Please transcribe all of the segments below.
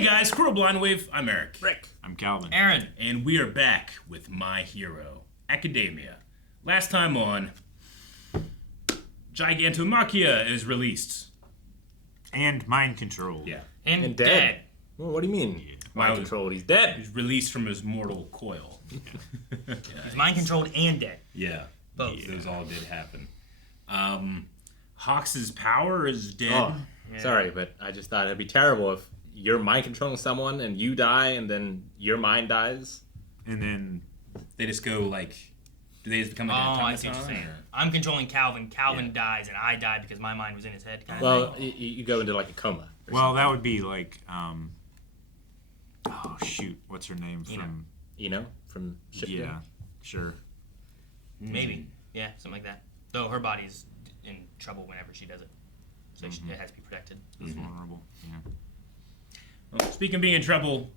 Hey guys, Squirrel Blind Wave. I'm Eric. Rick. I'm Calvin. Aaron. And we are back with My Hero Academia. Last time on, Gigantomachia is released. And mind control. Yeah. And dead. Well, what do you mean? Mind controlled. He's dead. He's released from his mortal coil. He's mind controlled and dead. Yeah. Both. Those all did happen. Hawks' power is dead. Oh, sorry, but I just thought it'd be terrible if you're mind controlling someone and you die and then your mind dies. And then They just go like, do they just become like an I see what you're automaton, saying. or- I'm controlling Calvin. Calvin dies, and I die because my mind was in his head. Kind of Well, thing. you go into like a coma. well, that would be like oh shoot, what's her name from Eno from Shipton. Yeah, sure. Maybe. Yeah, something like that. Though her body's in trouble whenever she does it. So it has to be protected. It's vulnerable. Yeah. Well, speaking of being in trouble,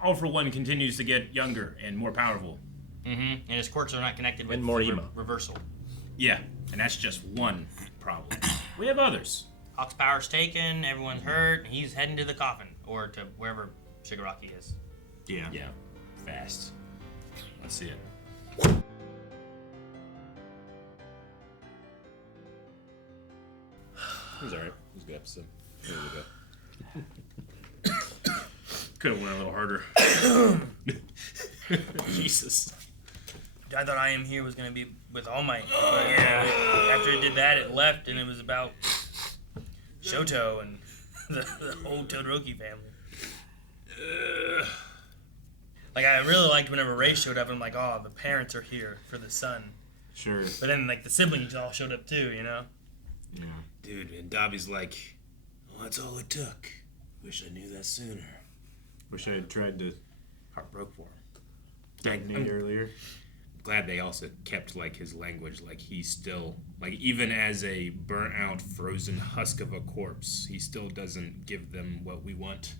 All For One continues to get younger and more powerful. And his quirks are not connected with And more the emo. reversal. Yeah, and that's just one problem. We have others. Hawk's power's taken, everyone's hurt, and he's heading to the coffin. Or to wherever Shigaraki is. Yeah. Yeah, fast. Let's see it. It was alright. It was a good episode. Here we go. Could have went a little harder. Jesus. I thought I Am Here was going to be with All Might. But after it did that, it left, and it was about Shoto and the whole Todoroki family. Like, I really liked whenever Ray showed up, and I'm like, oh, the parents are here for the son. Sure. But then, like, the siblings all showed up too, you know? Yeah. Dude, and Dabi's like, well, that's all it took. Wish I knew that sooner. Wish I had tried to Heart broke for him. detonate earlier. Glad they also kept, like, his language, like, he's still, like, even as a burnt-out, frozen husk of a corpse, he still doesn't give them what we want,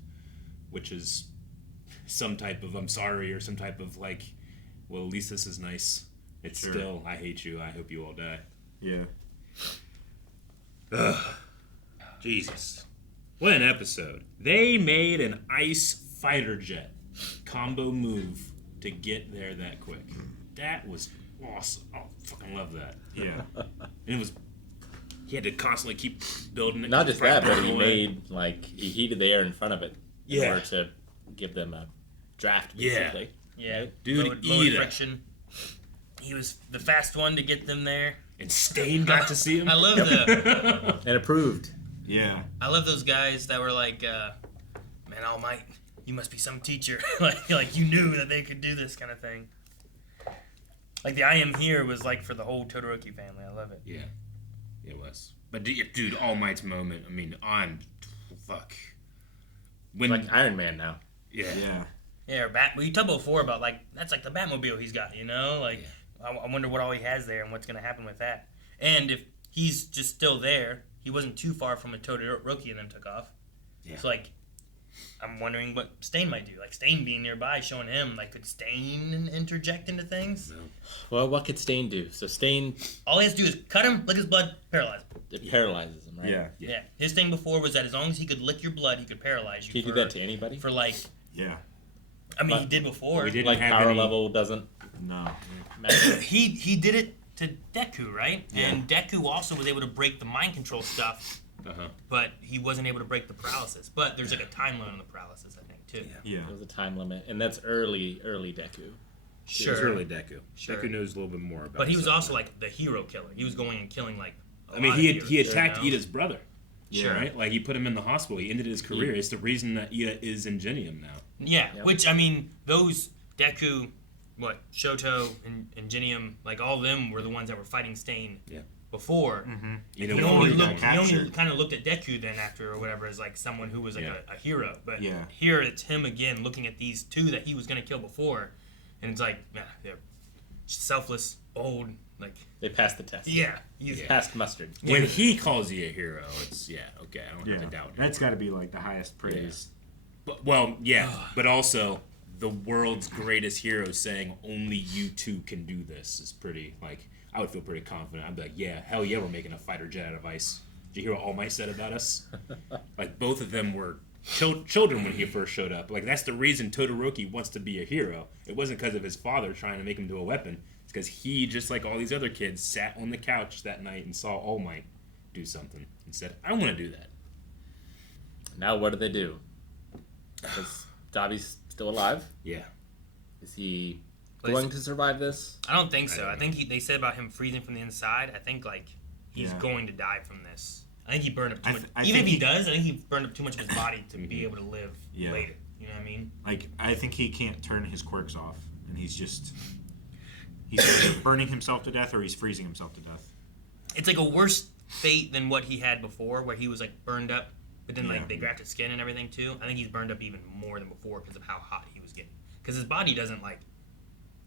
which is some type of I'm sorry or some type of, like, well, at least this is nice. It's Sure. still, I hate you, I hope you all die. Yeah. Ugh. Jesus. What an episode. They made an ice fighter jet combo move to get there that quick. That was awesome. Oh, fucking love that. Yeah. And it was, he had to constantly keep building it. Not just that, but he away. made, like, he heated the air in front of it in Yeah. order to give them a draft, Yeah. basically. Yeah. Dude, lowered eat it. friction. He was the fast one to get them there. And Stain got to see him. I love the... And approved. Yeah. I love those guys that were like, man, All Might, you must be some teacher. like you knew that they could do this kind of thing. Like the I Am Here was like for the whole Todoroki family. I love it. Yeah, it was. But dude, All Might's moment. I mean, fuck. When Like Iron Man now. yeah, Yeah. Yeah, or well, you talked before about like that's like the Batmobile he's got. You know, like I wonder what all he has there and what's gonna happen with that. And if he's just still there, he wasn't too far from a Todoroki and then took off. Yeah. So like. I'm wondering what Stain might do. Like, Stain being nearby, showing him, like, could Stain interject into things? No. Well, what could Stain do? So Stain, All he has to do is cut him, lick his blood, paralyze him. it paralyzes him, right? Yeah. Yeah. His thing before was that as long as he could lick your blood, he could paralyze you. Can you do that to anybody? For, like, Yeah. I mean, But- he did before. We didn't Like have power any, level doesn't No. matter. He did it to Deku, right? Yeah. And Deku also was able to break the mind control stuff, Uh-huh. but he wasn't able to break the paralysis. But there's, like, a time limit on the paralysis, I think, too. Yeah. There was a time limit, and that's early Deku. It was really Deku. Sure. Deku knows a little bit more about. But he was himself. also, like, the hero killer. He was going and killing, like, a I mean, lot he of he heroes, attacked you know? Ida's brother. Sure. Right? Like he put him in the hospital. He ended his career. It's the reason that Ida is Ingenium now. Yeah, Yep. which, I mean, those Deku, Shoto, and Ginium, like, all of them were the ones that were fighting Stain Yeah. before. Mm-hmm. You He know, only, he got looked, he only captured. kind of looked at Deku then after or whatever as, like, someone who was, like, Yeah. a hero. But Yeah. here it's him again looking at these two that he was going to kill before. And it's like, nah, they're selfless, bold, like, They passed the test. yeah. He's, Yeah. Passed mustard. when he calls you a hero, it's okay. I don't Yeah. have to doubt it. That's got to be like the highest praise. But, well, yeah, but also the world's greatest hero saying only you two can do this is pretty, like, I would feel pretty confident. I'd be like, yeah, hell yeah, we're making a fighter jet out of ice. Did you hear what All Might said about us? Like, both of them were children when he first showed up. Like, that's the reason Todoroki wants to be a hero. It wasn't because of his father trying to make him do a weapon. It's because he, just like all these other kids, sat on the couch that night and saw All Might do something and said, I want to do that. Now what do they do? Is Dabi's still alive? Yeah. Is he going to survive this? I don't think so. I I don't think they said about him freezing from the inside. I think like he's Yeah. going to die from this. I think he burned up too much. I Even think if he he- does, I think he burned up too much of his body to be able to live Yeah. later. You know what I mean? Like, I think he can't turn his quirks off, and he's either burning himself to death or he's freezing himself to death. It's like a worse fate than what he had before, where he was like burned up, but then like Yeah. they grafted skin and everything too. I think he's burned up even more than before because of how hot he was getting. Because his body doesn't like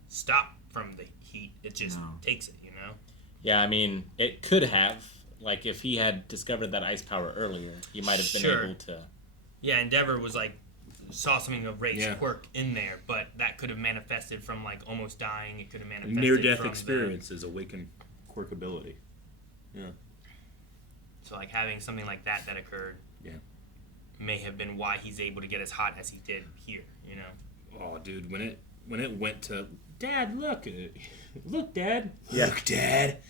stop from the heat; it just No. takes it. You know? Yeah, I mean, it could have. Like, if he had discovered that ice power earlier, he might have been Sure. able to... Yeah, Endeavor was like saw something of Ray's Yeah. quirk in there, but that could have manifested from like almost dying. It could have manifested Near-death from experiences awaken quirk ability. Yeah. So like having something like that occurred, Yeah. may have been why he's able to get as hot as he did here. You know? Oh, dude, when it went to Dad, look, Dad, Yeah. look, Dad.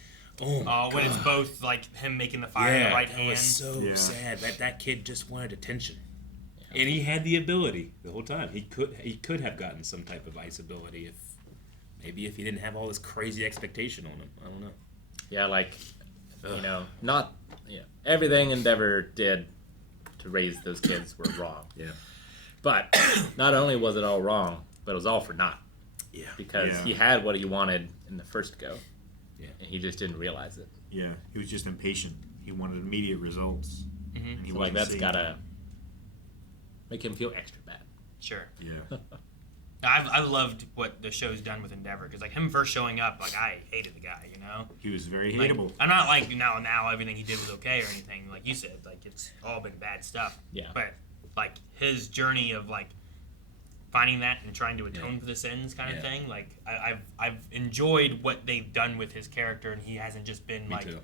Oh, my Oh, when it's God. both like him making the fire in the right that hand. was so Yeah. sad. That kid just wanted attention, and he had the ability the whole time. He could have gotten some type of ice ability if he didn't have all this crazy expectation on him. I don't know. Yeah, like, Ugh. you know, not... Yeah, everything Endeavor did to raise those kids were wrong. Yeah. But not only was it all wrong, but it was all for naught. Yeah. Because Yeah. he had what he wanted in the first go. Yeah. And he just didn't realize it. Yeah, he was just impatient. He wanted immediate results. Mhm. And he So, like, wasn't that's seeing gotta make him feel extra bad. Sure. it. Yeah. I've loved what the show's done with Endeavor because like him first showing up, like I hated the guy. You know? He was very Like, hateable. I'm not like now everything he did was okay or anything. Like you said, like it's all been bad stuff. Yeah. But like his journey of like finding that and trying to atone for the sins kind of Yeah. thing. Like I've enjoyed what they've done with his character, and he hasn't just been Me like too.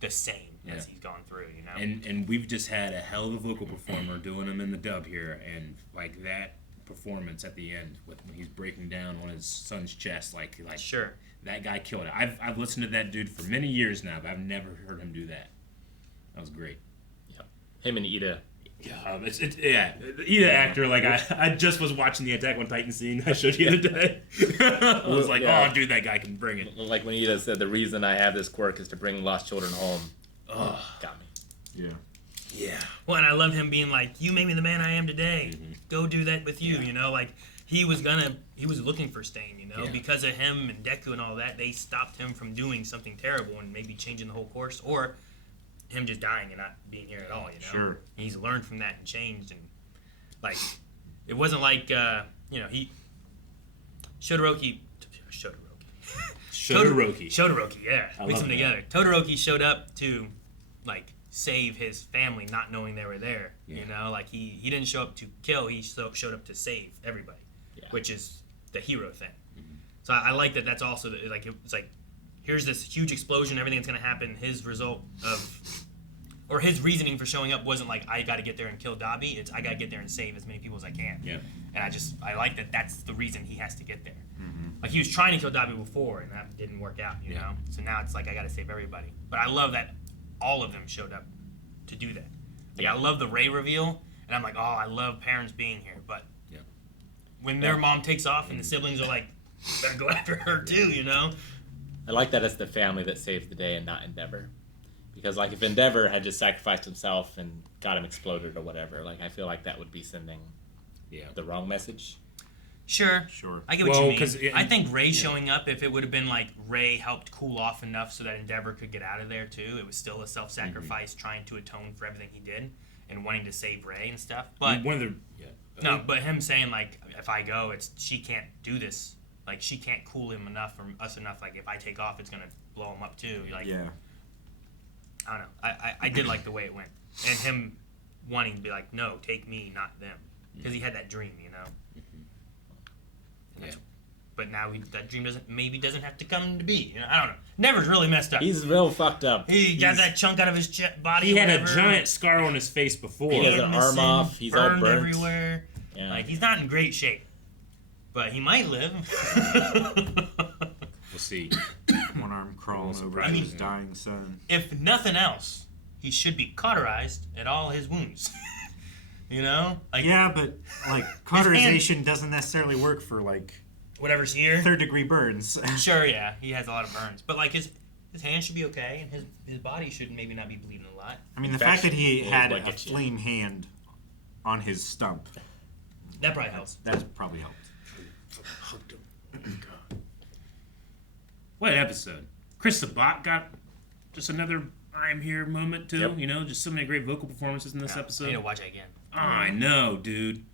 the same as Yeah. he's gone through. You know. And we've just had a hell of a vocal performer doing him in the dub here, and like that performance at the end when he's breaking down on his son's chest, like Sure. that guy killed it. I've listened to that dude for many years now, but I've never heard him do that. That was great. Him and Ida. Yeah, Ida actor. Like I just was watching the Attack on Titan scene I showed you the other day. I was like, Yeah. oh, dude, that guy can bring it. Like when Ida said, the reason I have this quirk is to bring lost children home. Oh, Got me. Yeah. yeah. Well, and I love him being like, "You made me the man I am today. Mm-hmm. Go do that with you." You know, like he was looking for Stain. You know, Yeah. because of him and Deku and all that, they stopped him from doing something terrible and maybe changing the whole course, or him just dying and not being here at all. You know, Sure. And he's learned from that and changed, and like it wasn't like he Todoroki. Todoroki, yeah. I Mix love them that. together. Todoroki showed up to, like, save his family, not knowing they were there. Yeah. You know, like he didn't show up to kill. He showed up to save everybody, Yeah. which is the hero thing. So I like that. That's also like it's like here's this huge explosion. Everything that's gonna happen. His result of or his reasoning for showing up wasn't like I got to get there and kill Dabi. It's I got to get there and save as many people as I can. Yeah. And I like that. That's the reason he has to get there. Like he was trying to kill Dabi before, and that didn't work out. You Yeah. know. So now it's like I got to save everybody. But I love that all of them showed up to do that. Like I love the Ray reveal, and I'm like, oh, I love parents being here. But Yeah. when their mom takes off and the siblings are like, better go after her too. You know. I like that it's the family that saves the day and not Endeavor. Because, like, if Endeavor had just sacrificed himself and got him exploded or whatever, like, I feel like that would be sending Yeah. the wrong message. Sure. Sure. I get what Well, you mean. 'cause I think Ray showing up, if it would have been like Ray helped cool off enough so that Endeavor could get out of there too, it was still a self-sacrifice trying to atone for everything he did and wanting to save Ray and stuff. But one of the no, but him saying like, if I go, she can't do this. Like she can't cool him enough or us enough. Like if I take off, it's gonna blow him up too. Like Yeah. I don't know. I did like the way it went and him wanting to be like, no, take me, not them, because he had that dream, you know. And but now that dream doesn't have to come to be. You know, I don't know. Never's really messed up. He's real fucked up. He got that chunk out of his body. He had a whatever. giant scar on his face before. He has an arm Missing, off. He's all burned burnt. everywhere. Yeah. Like, he's not in great shape. But he might live. We'll see. One arm crawling over surprising. his dying son. If nothing else, he should be cauterized at all his wounds. You know? Like, Yeah, but like cauterization doesn't necessarily work for like whatever's here. 3rd-degree burns. Sure, yeah, he has a lot of burns. But, like, his hand should be okay, and his body should maybe not be bleeding a lot. I mean, the fact that he Infection had is what a gets you. flame hand on his stump, That probably helps. that's probably helped. Hugged him. God. What an episode. Chris Sabat got just another I'm here moment too. Yep. You know, just so many great vocal performances in this I episode. need to watch it again. I know, dude.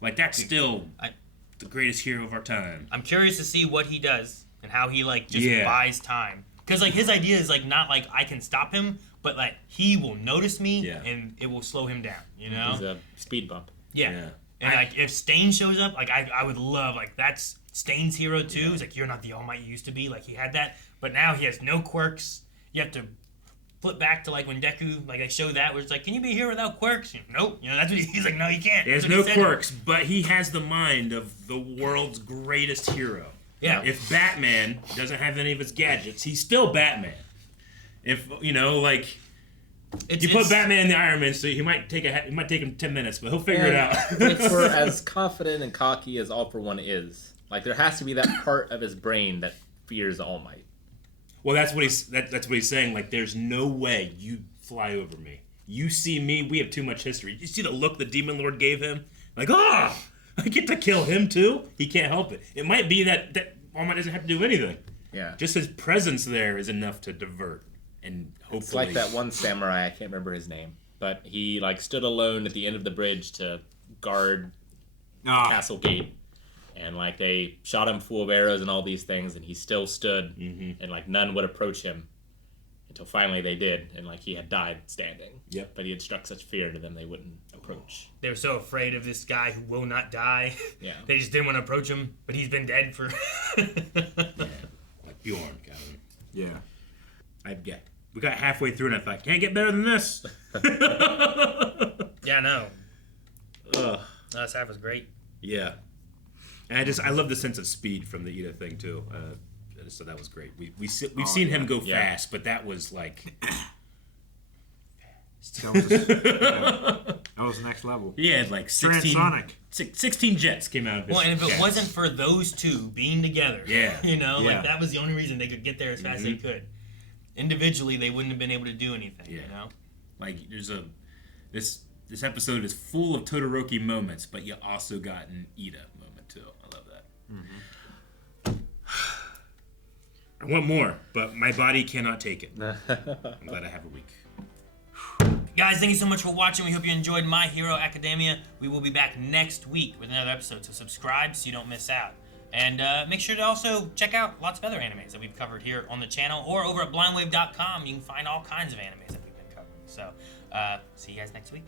Like, that's still I- the greatest hero of our time. I'm curious to see what he does and how he, like, just Yeah. buys time. Because, like, his idea is, like, not like I can stop him, but, like, he will notice me Yeah. and it will slow him down, you know? He's a speed bump. Yeah. And, like, if Stain shows up, like, I would love, like, that's Stain's hero, too. It's like, you're not the All Might you used to be. Like, he had that. But now he has no quirks. You have to flip back to, like, when Deku, like, they show that, where it's like, can you be a hero without quirks? You know, nope. You know, that's what he's like, no, you can't. He has That's no what he said. quirks, but he has the mind of the world's greatest hero. Yeah. If Batman doesn't have any of his gadgets, he's still Batman. If, you know, like, you put Batman in the Iron Man suit, it might take him 10 minutes, but he'll figure it out. Like, for as confident and cocky as All For One is, like, there has to be that part of his brain that fears All Might. Well, that's what he's saying. Like, there's no way you fly over me. You see me, we have too much history. You see the look the Demon Lord gave him? Like, I get to kill him too? He can't help it. It might be that All Might doesn't have to do anything. Yeah. Just his presence there is enough to divert. And hopefully... It's like that one samurai, I can't remember his name, but he, like, stood alone at the end of the bridge to guard Castle Gate. And, like, they shot him full of arrows and all these things, and he still stood, and, like, none would approach him until finally they did, and, like, he had died standing. Yep. But he had struck such fear to them they wouldn't approach. They were so afraid of this guy who will not die. Yeah. They just didn't want to approach him, but he's been dead for... Like Bjorn, Calvin. Yeah. We got halfway through and I thought, can't get better than this. Yeah, no. Ugh. Last half was great. Yeah. And I love the sense of speed from the Ida thing too. So that was great. We've seen him go fast, but that was like That was next level. he had like 16, Transonic. 16 jets came out of his Well, and if it chest. wasn't for those two being together, you know, Yeah. like that was the only reason they could get there as fast as they could. Individually, they wouldn't have been able to do anything, you know? Like this episode is full of Todoroki moments, but you also got an Ida moment too. I love that. I want more, but my body cannot take it. I'm glad I have a week. Guys, thank you so much for watching. We hope you enjoyed My Hero Academia. We will be back next week with another episode, so subscribe so you don't miss out. And make sure to also check out lots of other animes that we've covered here on the channel or over at blindwave.com. You can find all kinds of animes that we've been covering. So, see you guys next week.